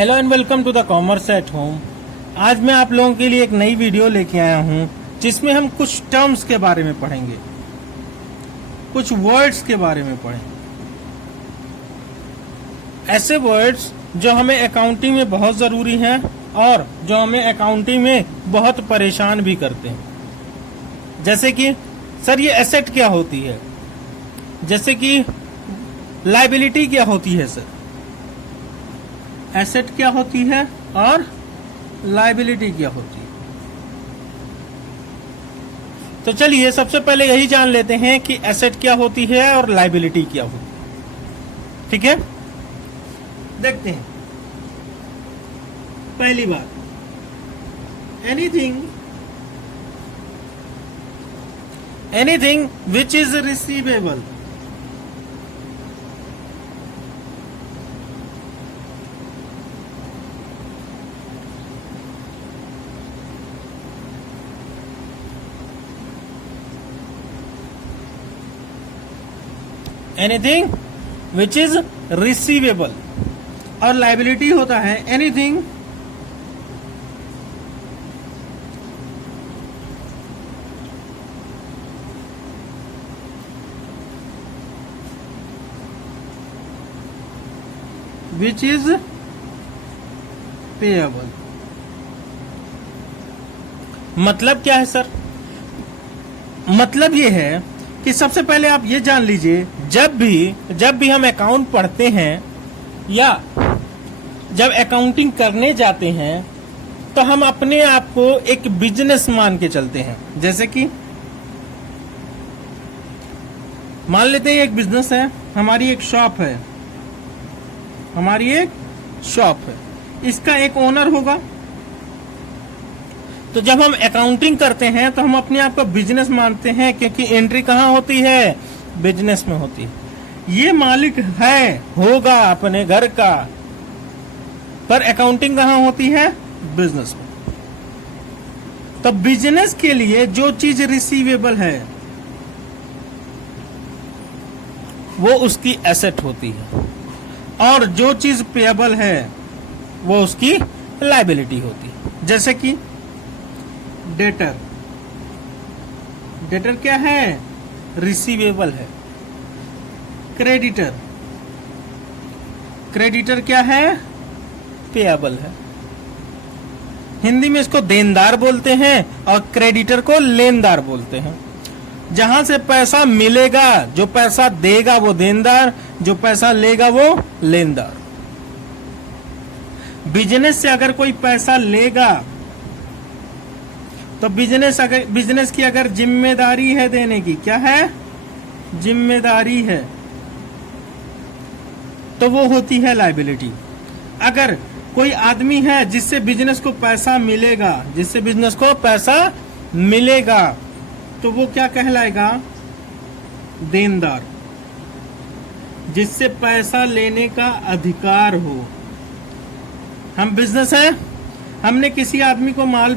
Hello and welcome to the commerce at home. आज मैं आप लोगों के लिए एक नई वीडियो लेके आया हूं जिसमें हम कुछ टर्म्स के बारे में पढ़ेंगे, कुछ वर्ड्स के बारे में पढ़ेंगे। ऐसे वर्ड्स जो हमें अकाउंटिंग में बहुत ज़रूरी हैं और जो हमें अकाउंटिंग में बहुत परेशान भी करते हैं। जैसे कि सर ये एसेट क्या होती है, जैसे कि लायबिलिटी क्या होती है, सर एसेट क्या होती है और लायबिलिटी क्या होती है। तो चलिए सबसे पहले यही जान लेते हैं कि एसेट क्या होती है और लायबिलिटी क्या होती है। ठीक है, देखते हैं। पहली बात, anything which is receivable. Anything which is receivable और लायबिलिटी होता है एनीथिंग विच इज पेएबल। मतलब क्या है सर? मतलब ये है कि सबसे पहले आप ये जान लीजिए, जब भी हम अकाउंट पढ़ते हैं या जब अकाउंटिंग करने जाते हैं तो हम अपने आप को एक बिजनेस मान के चलते हैं। जैसे कि मान लेते हैं एक बिजनेस है, हमारी एक शॉप है, इसका एक ओनर होगा। तो जब हम अकाउंटिंग करते हैं तो हम अपने आप को बिजनेस मानते हैं, क्योंकि एंट्री कहाँ होती है? बिजनेस में होती है। ये मालिक है, होगा अपने घर का, पर अकाउंटिंग कहाँ होती है? बिजनेस में। तो बिजनेस के लिए जो चीज रिसीवेबल है वो उसकी एसेट होती है और जो चीज पेएबल है वो उसकी लायबिलिटी होती है। जैसे कि डेटर क्या है? रिसीवेबल है। क्रेडिटर क्या है? पेएबल है। हिंदी में इसको देनदार बोलते हैं और क्रेडिटर को लेनदार बोलते हैं। जहां से पैसा मिलेगा, जो पैसा देगा वो देनदार, जो पैसा लेगा वो लेनदार। बिजनेस से अगर कोई पैसा लेगा तो बिजनेस की अगर जिम्मेदारी है देने की, क्या है? जिम्मेदारी है, तो वो होती है लायबिलिटी। अगर कोई आदमी है जिससे बिजनेस को पैसा मिलेगा, तो वो क्या कहलाएगा? देनदार। जिससे पैसा लेने का अधिकार हो। हम बिजनेस है, हमने किसी आदमी को माल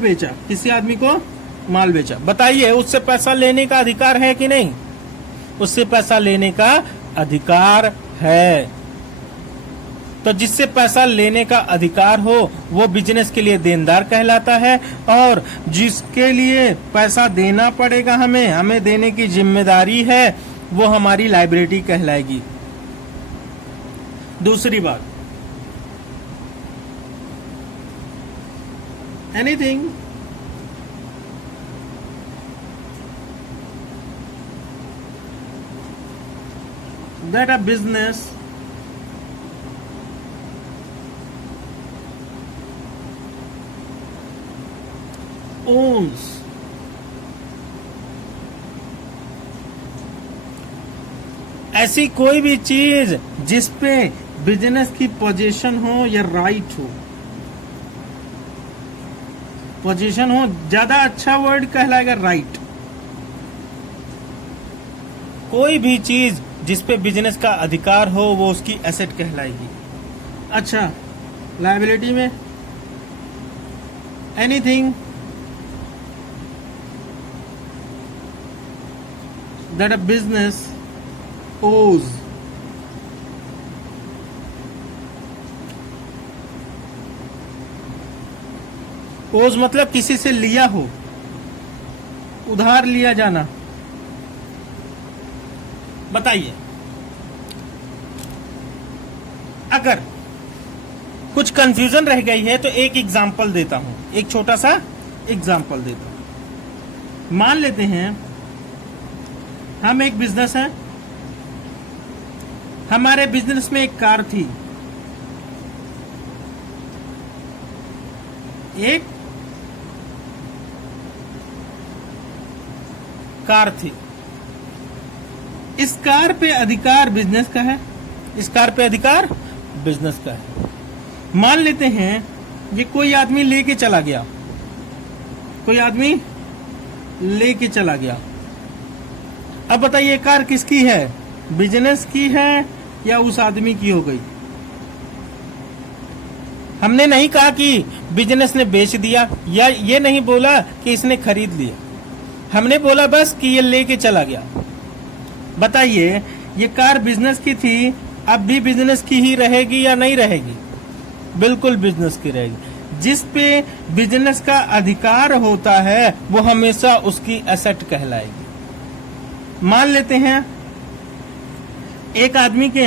बेचा, बताइए उससे पैसा लेने का अधिकार है कि नहीं? उससे पैसा लेने का अधिकार है। तो जिससे पैसा लेने का अधिकार हो वो बिजनेस के लिए देनदार कहलाता है, और जिसके लिए पैसा देना पड़ेगा हमें देने की जिम्मेदारी है, वो हमारी लायबिलिटी कहलाएगी। दूसरी बात, anything that a business owns, ऐसी कोई भी चीज जिस पे बिजनेस की पोजीशन हो या राइट हो। पोजीशन हो ज्यादा अच्छा वर्ड कहलाएगा राइट। कोई भी चीज जिस पे बिजनेस का अधिकार हो वो उसकी एसेट कहलाएगी। अच्छा, लायबिलिटी में anything that a business owes ओज मतलब किसी से लिया हो, उधार लिया जाना। बताइए, अगर कुछ कंफ्यूजन रह गई है तो एक एग्जाम्पल देता हूं, एक छोटा सा एग्जाम्पल देता हूं। मान लेते हैं हम एक बिजनेस है, हमारे बिजनेस में एक कार थी, एक कार थी। इस कार पे अधिकार बिजनेस का है, इस कार पे अधिकार बिजनेस का है। मान लेते हैं ये कोई आदमी लेके चला गया, कोई आदमी लेके चला गया। अब बताइए कार किसकी है, बिजनेस की है या उस आदमी की हो गई? हमने नहीं कहा कि बिजनेस ने बेच दिया, या ये नहीं बोला कि इसने खरीद लिया, हमने बोला बस कि ये लेके चला गया। बताइए ये कार बिजनेस की थी, अब भी बिजनेस की ही रहेगी या नहीं रहेगी? बिल्कुल बिजनेस की रहेगी। जिस पे बिजनेस का अधिकार होता है वो हमेशा उसकी एसेट कहलाएगी। मान लेते हैं एक आदमी के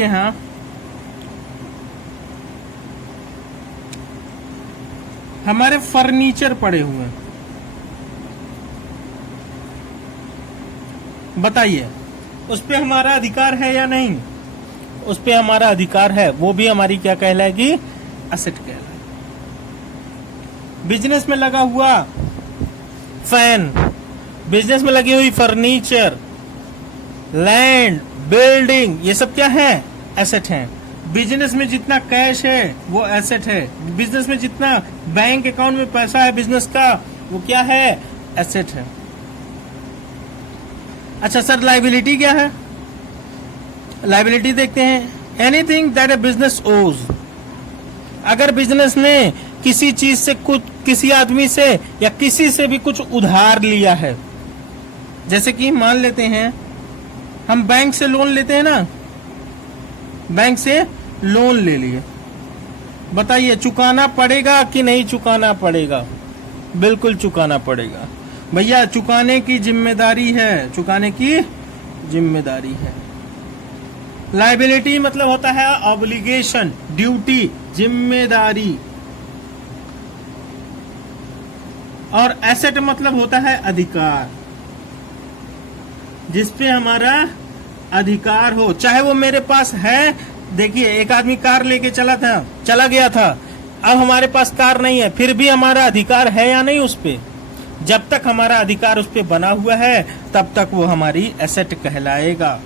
यहां हमारे फर्नीचर पड़े हुए हैं। बताइए उस पे हमारा अधिकार है या नहीं? उस पे हमारा अधिकार है, वो भी हमारी क्या कहलाएगी? एसेट कहलाएगी। बिजनेस में लगा हुआ फैन, बिजनेस में लगी हुई फर्नीचर, लैंड, बिल्डिंग, ये सब क्या है? एसेट है। बिजनेस में जितना कैश है वो एसेट है। बिजनेस में जितना बैंक अकाउंट में पैसा है बिजनेस का वो क्या है? एसेट है। अच्छा सर लायबिलिटी क्या है? लायबिलिटी देखते हैं, एनीथिंग दैट ए बिजनेस ओज। अगर बिजनेस ने किसी चीज से कुछ, किसी आदमी से या किसी से भी कुछ उधार लिया है, जैसे कि मान लेते हैं हम बैंक से लोन लेते हैं ना, बैंक से लोन ले लिए, बताइए चुकाना पड़ेगा कि नहीं चुकाना पड़ेगा? बिल्कुल चुकाना पड़ेगा भैया, चुकाने की जिम्मेदारी है, चुकाने की जिम्मेदारी है। लायबिलिटी मतलब होता है ऑब्लिगेशन, ड्यूटी, जिम्मेदारी। और एसेट मतलब होता है अधिकार, जिसपे हमारा अधिकार हो, चाहे वो मेरे पास है। देखिए एक आदमी कार लेके चला गया था, अब हमारे पास कार नहीं है, फिर भी हमारा अधिकार है या नहीं उस पे? जब तक हमारा अधिकार उस पे बना हुआ है तब तक वो हमारी एसेट कहलाएगा।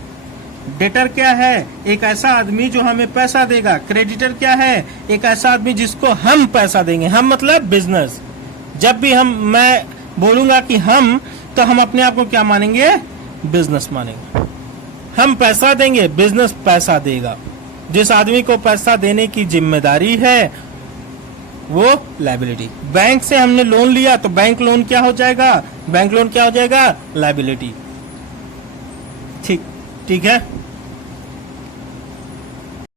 डेटर क्या है? एक ऐसा आदमी जो हमें पैसा देगा। क्रेडिटर क्या है? एक ऐसा आदमी जिसको हम पैसा देंगे। हम मतलब बिजनेस। जब भी मैं बोलूंगा कि हम, तो हम अपने आप को क्या मानेंगे? बिजनेस मानेंगे। हम पैसा देंगे, बिजनेस पैसा देगा। जिस आदमी को पैसा देने की जिम्मेदारी है वो लायबिलिटी। बैंक से हमने लोन लिया तो बैंक लोन क्या हो जाएगा? बैंक लोन क्या हो जाएगा? लायबिलिटी। ठीक है।